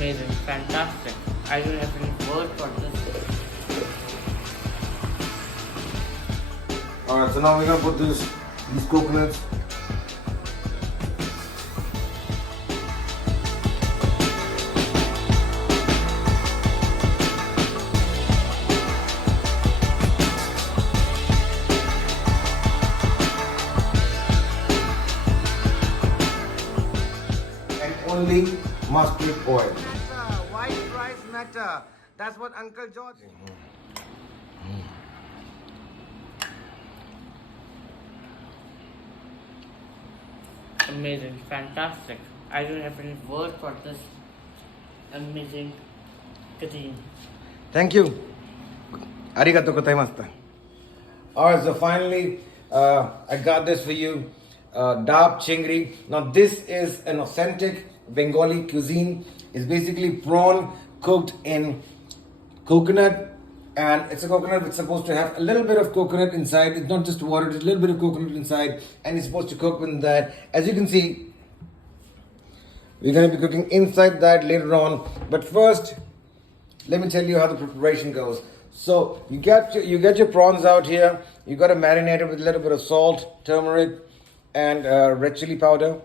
Amazing, fantastic. I don't have any word for this. Alright, so now we're gonna put these coconuts. And only mustard oil. White rice matter. That's what Uncle George. Amazing, fantastic. I don't have any word for this amazing cuisine. Thank you. Arigato gozaimashita. Alright, so finally, I got this for you. DAAB CHINGRI. Now, this is an authentic Bengali cuisine. It's basically prawn cooked in coconut. And it's a coconut which is supposed to have a little bit of coconut inside. It's not just water, it's a little bit of coconut inside. And it's supposed to cook with that. As you can see, we're going to be cooking inside that later on. But first, let me tell you how the preparation goes. So you get your prawns out here. You got to marinate it with a little bit of salt, turmeric, and red chili powder.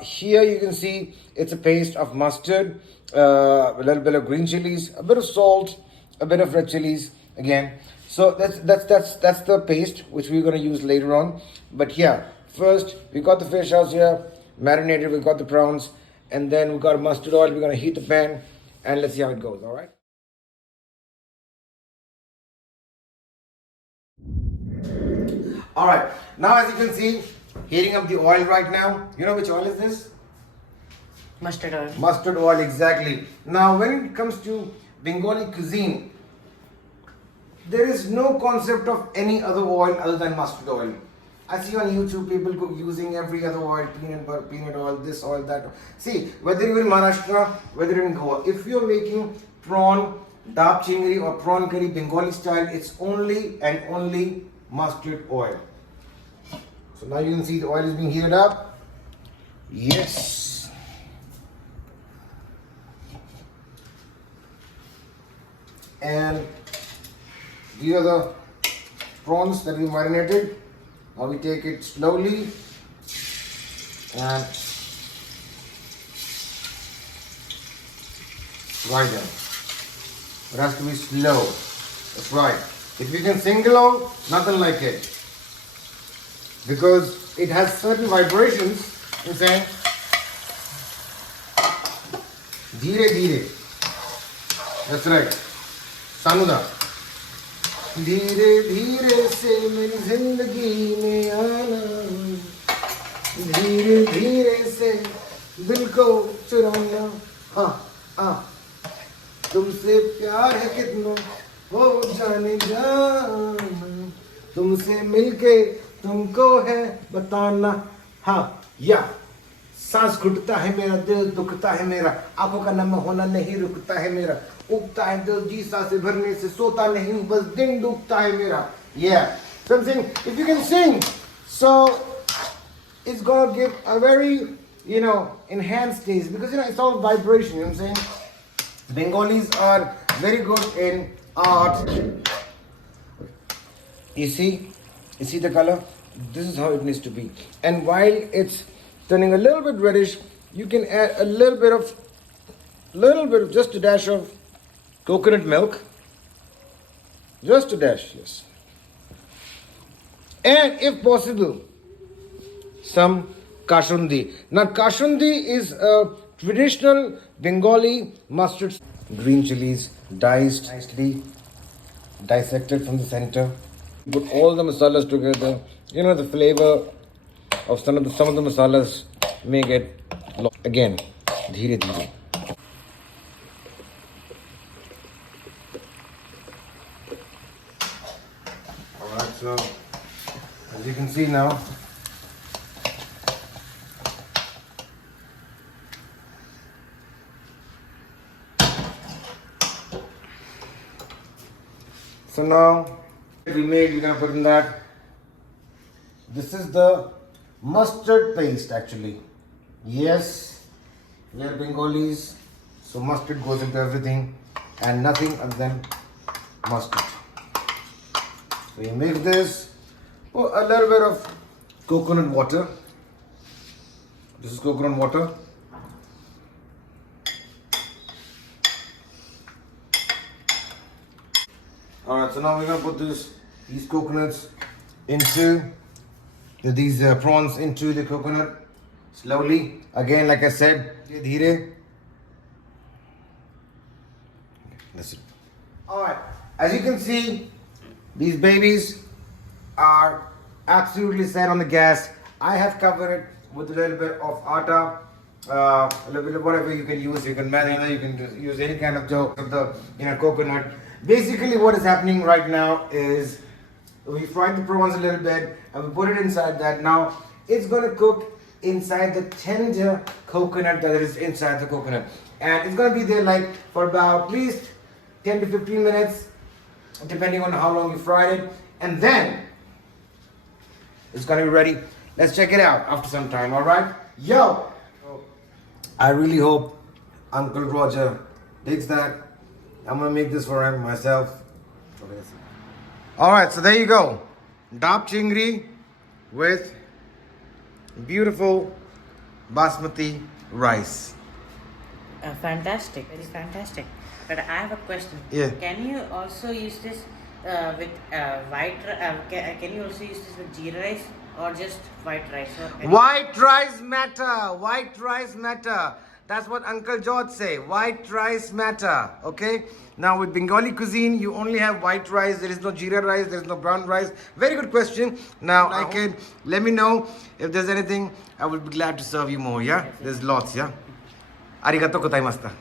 Here you can see it's a paste of mustard, a little bit of green chilies, a bit of salt, a bit of red chilies again. So that's the paste which we're going to use later on. But yeah, first we got the fish out here marinated. We got the prawns, and then we got mustard oil. We're going to heat the pan, and let's see how it goes. All right. All right. Now, as you can see, heating up the oil right now. You know which oil is this? Mustard oil. Mustard oil, exactly. Now, when it comes to Bengali cuisine, there is no concept of any other oil other than mustard oil. I see on YouTube people cook using every other oil, peanut butter, peanut oil, this oil, that oil. See, whether you're in Maharashtra, whether you're in Goa, if you're making prawn, DAAB CHINGRI or prawn curry Bengali style, it's only and only mustard oil. So now you can see the oil is being heated up. Yes. And these are the prawns that we marinated. Now we take it slowly and fry them. It has to be slow. That's right. If you can sing along, nothing like it. Because it has certain vibrations in saying Dheere Dheere. That's right. Sanuda. Dheere Dheere se meri zindagi mein aana. Dheere Dheere se dil ko churana. तुमसे प्यार है कितना हो जाने जाना तुमसे मिलके तुमको है बताना हाँ या सांस घुटता है मेरा दिल दुखता है मेरा आंखों का नम होना नहीं रुकता है मेरा उगता है दिल जी सांसें भरने से सोता नहीं बस दिन डूबता है मेरा yeah so I'm saying if you can sing so it's gonna give a very enhanced taste because it's all vibration. You know what I'm saying? Bengalis are very good in art. You see the color? This is how it needs to be. And while it's turning a little bit reddish, you can add a little bit of just a dash of coconut milk. Just a dash, yes. And if possible, some Kasundi. Now Kasundi is a traditional Bengali mustard. Green chilies diced, nicely dissected from the center. Put all the masalas together. The flavor of some of the masalas may get lost. Again, dheere dheere. Alright, so as you can see now, so now we're gonna put in that. This is the mustard paste actually. Yes, we are Bengalis, So mustard goes into everything and nothing other than mustard. So you mix this, put a little bit of coconut water. This is coconut water. Alright, so now we're gonna put these coconuts into these prawns into the coconut slowly. Again, like I said, dheere. That's it. Alright, as you can see, these babies are absolutely set on the gas. I have covered it with a little bit of atta, a little bit of whatever you can use. You can marinate, you can use any kind of dough of the coconut. Basically, what is happening right now is we fried the prawns a little bit and we put it inside that. Now it's going to cook inside the tender coconut that is inside the coconut, and it's going to be there like for about at least 10 to 15 minutes, depending on how long you fried it, and then it's going to be ready. Let's check it out after some time. All right, yo, I really hope Uncle Roger digs that. I'm gonna make this for him myself. All right, so there you go, DAAB chingri with beautiful basmati rice. Fantastic, very fantastic. But I have a question. Yeah. Can you also use this with white? Can you also use this with jeera rice or just white rice? Or White rice matter. White rice matter. That's what Uncle George say. White rice matter. Okay. Now with Bengali cuisine, you only have white rice. There is no jeera rice. There is no brown rice. Very good question. Now, like it. Let me know if there's anything. I would be glad to serve you more. Yeah. There's lots. Yeah. Arigato gozaimashita.